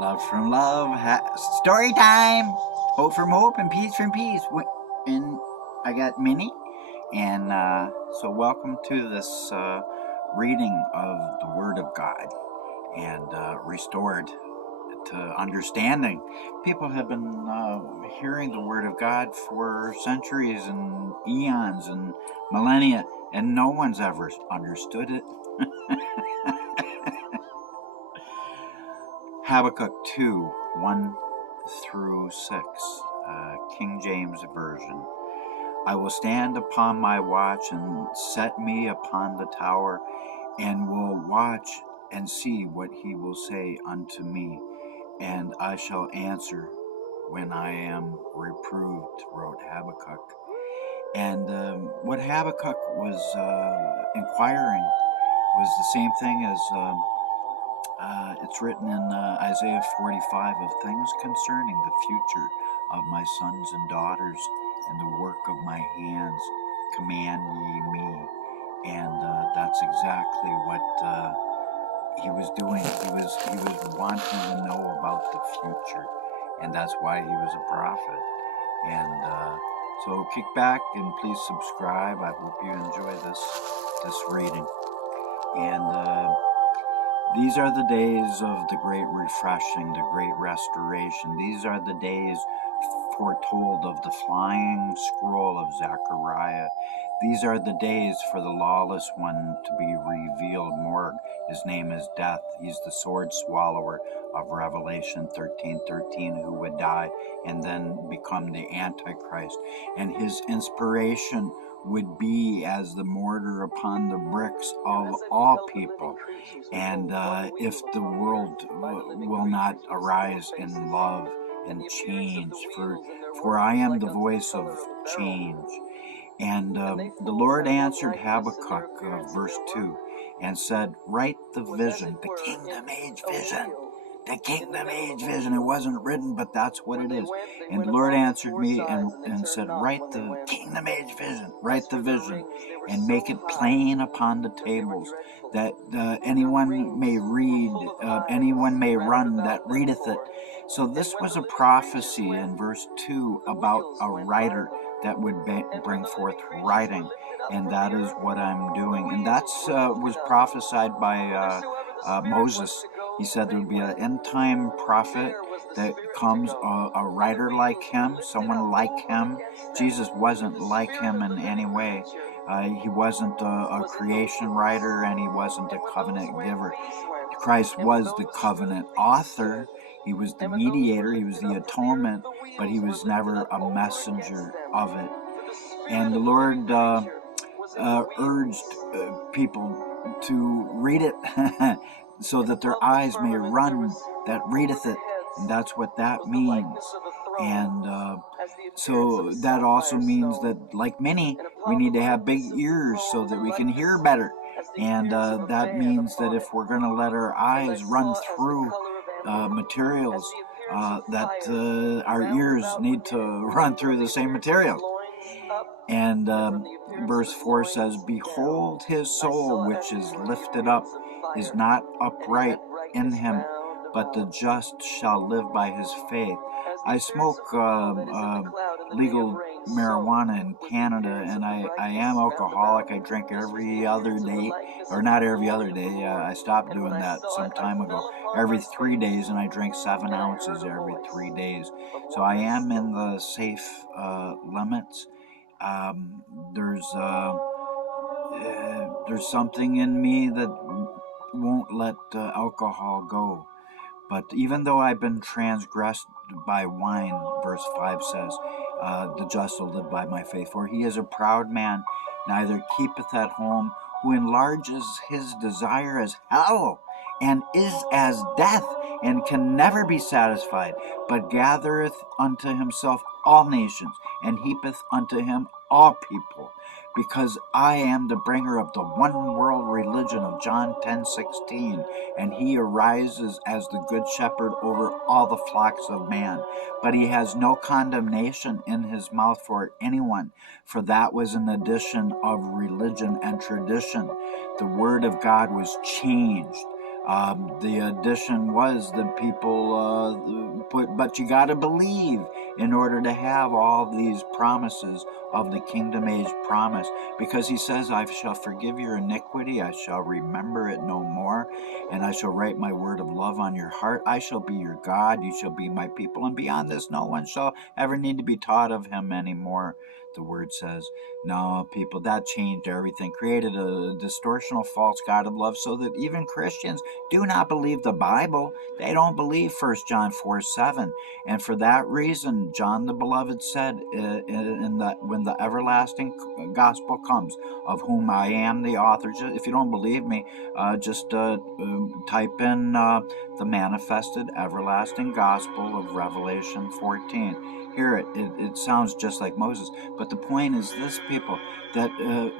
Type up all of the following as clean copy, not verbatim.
Love from love, story time. Hope from hope and peace from peace. And I got Minnie, and so welcome to this reading of the Word of God and restored to understanding. People have been hearing the Word of God for centuries and eons and millennia, and no one's ever understood it. Habakkuk 2, 1 through 6, King James Version. I will stand upon my watch and set me upon the tower, and will watch and see what he will say unto me, and I shall answer when I am reproved, wrote Habakkuk. And what Habakkuk was inquiring was the same thing as it's written in Isaiah 45 of things concerning the future of my sons and daughters and the work of my hands command ye me. And that's exactly what he was doing. He was wanting to know about the future, and that's why he was a prophet. And so kick back and please subscribe. I hope you enjoy this reading. And these are the days of the great refreshing, the great restoration. These are the days foretold of the flying scroll of Zechariah. These are the days for the lawless one to be revealed. Morg, his name is Death. He's the sword swallower of Revelation 13:13, who would die and then become the Antichrist. And his inspiration would be as the mortar upon the bricks of all people. And if the world will not arise in love and change, for I am the voice of change. And the Lord answered Habakkuk, verse 2, and said, write the vision, the kingdom age vision. The kingdom age vision. It wasn't written, but that's what it is. And the Lord answered me and said, write the kingdom age vision. Write the vision and make it plain upon the tables, that anyone may read, anyone may run that readeth it. So this was a prophecy in verse 2 about a writer that would bring forth writing, and that is what I'm doing. And that's was prophesied by Moses. He said there would be an end-time prophet that comes, a writer like him, someone like him. Jesus wasn't like him in any way. He wasn't a creation writer, and he wasn't a covenant giver. Christ was the covenant author. He was the mediator. He was the atonement, but he was never a messenger of it. And the Lord urged people to read it so that their eyes may run that readeth it. And that's what that means. And so that also means that, like many, we need to have big ears so that we can hear better. And that means that if we're going to let our eyes run through materials, that our ears need to run through the same material. And verse 4 says, behold, his soul which is lifted up is not upright in him, but the just shall live by his faith. I smoke legal marijuana in Canada, and I am alcoholic. I drink every other day, or not every other day. I stopped doing that some time ago. Every 3 days, and I drink 7 ounces every 3 days. So I am in the safe limits. There's something in me that won't let alcohol go. But even though I've been transgressed by wine, verse 5 says, the just will live by my faith. For he is a proud man, neither keepeth at home, who enlarges his desire as hell, and is as death, and can never be satisfied, but gathereth unto himself all nations, and heapeth unto him all people. Because I am the bringer of the one world religion of John 10:16, and he arises as the good shepherd over all the flocks of man. But he has no condemnation in his mouth for anyone, for that was an addition of religion and tradition. The word of God was changed The addition was that people but you got to believe in order to have all these promises of the kingdom age promise, because he says, I shall forgive your iniquity, I shall remember it no more, and I shall write my word of love on your heart. I shall be your God, you shall be my people, and beyond this no one shall ever need to be taught of him anymore, the word says. No, people, that changed everything, created a distortional false God of love, so that even Christians do not believe the Bible. They don't believe 1 John 4:7. And for that reason, John the Beloved said, when the everlasting gospel comes, of whom I am the author. If you don't believe me, just type in the manifested everlasting gospel of Revelation 14. Hear it. It sounds just like Moses. But the point is this, people, that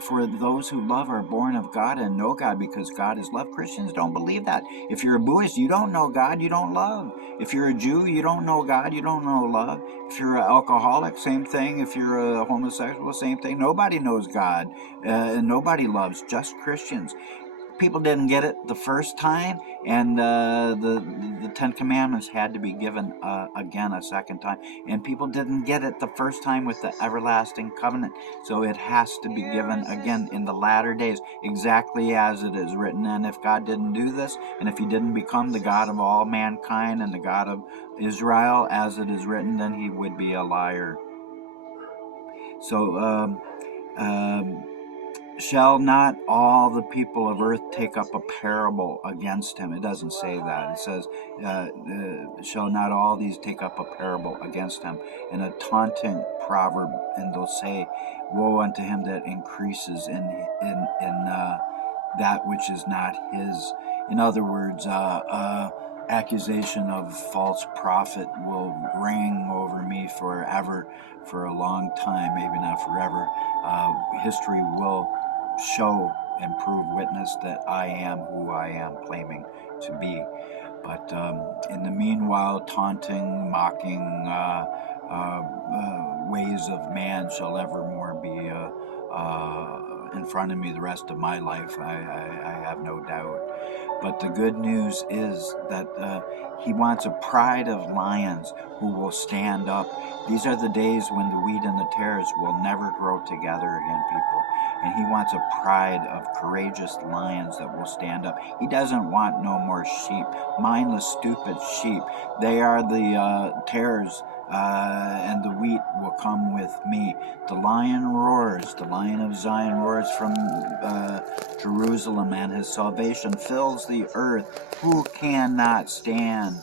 for those who love are born of God and know God, because God is love. Christians don't believe that. If you're a Buddhist, you don't know God, you don't love. If you're a Jew, you don't know God, you don't know love. If you're an alcoholic, same thing. If you're a homosexual, same thing. Nobody knows God, and nobody loves, just Christians. People didn't get it the first time, and the Ten Commandments had to be given again a second time, and people didn't get it the first time with the everlasting covenant, so it has to be given again in the latter days, exactly as it is written. And if God didn't do this, and if he didn't become the God of all mankind and the God of Israel as it is written, then he would be a liar. So shall not all the people of earth take up a parable against him? It doesn't say that. It says, shall not all these take up a parable against him? And a taunting proverb, and they'll say, woe unto him that increases in that which is not his. In other words, accusation of false prophet will ring over me forever, for a long time, maybe not forever. History will show and prove witness that I am who I am claiming to be. But in the meanwhile, taunting, mocking ways of man shall evermore be in front of me the rest of my life. I have no doubt. But the good news is that he wants a pride of lions who will stand up. These are the days when the wheat and the tares will never grow together again, people. And he wants a pride of courageous lions that will stand up. He doesn't want no more sheep, mindless, stupid sheep. They are the tares, and the wheat will come with me. The lion roars, the lion of Zion roars from Jerusalem, and his salvation fills the earth. Who cannot stand?